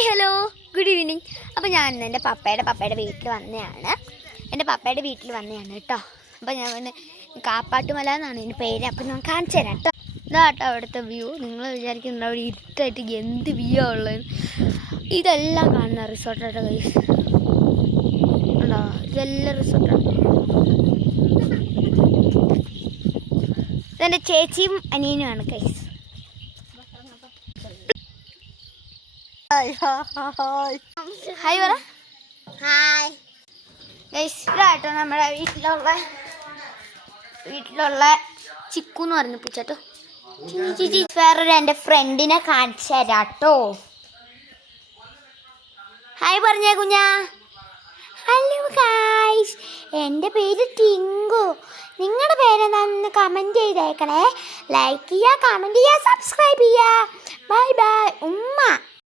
Hi hello good evening. അപ്പോൾ ഞാൻ എൻ്റെ പപ്പയുടെ വീട്ടിൽ വന്നതാണ് കേട്ടോ. അപ്പോൾ ഞാൻ പിന്നെ കാപ്പാട്ടുമല എന്നാണ് എൻ്റെ പേര്. അപ്പോൾ ഞാൻ കാണിച്ചു തരാം കേട്ടോ. ഇതാട്ടോ അവിടുത്തെ വ്യൂ. നിങ്ങൾ വിചാരിക്കുന്നുണ്ട് അവിടെ ഇരുട്ടായിട്ട് എന്ത് വ്യൂ ഉള്ളത്. ഇതെല്ലാം കാണുന്ന റിസോർട്ടായിട്ട് കൈസ് ഉണ്ടോ. ഇതെല്ലാം റിസോർട്ടാണ്. ഇതെൻ്റെ ചേച്ചിയും അനിയനുമാണ് കൈസ്. ഹായ് പറ. Hi guys. ഇതാട്ടോ നമ്മുടെ വീട്ടിലുള്ള ചിക്കു എന്ന് പറഞ്ഞു പൂച്ചട്ടോ. വേറൊരു എൻ്റെ ഫ്രണ്ടിനെ കാണിച്ചു തരാട്ടോ. ഹായ് പറഞ്ഞേ കുഞ്ഞാ. ഹലോ ഗൈസ്, എൻ്റെ പേര് ടിങ്കു. നിങ്ങളുടെ പേരെന്താണെന്ന് കമൻറ്റ് ചെയ്തേക്കണേ. ലൈക്ക് ചെയ്യുക, കമൻറ്റ് ചെയ്യുക, സബ്സ്ക്രൈബ് ചെയ്യുക. ബൈ ബൈ ഉമ്മ.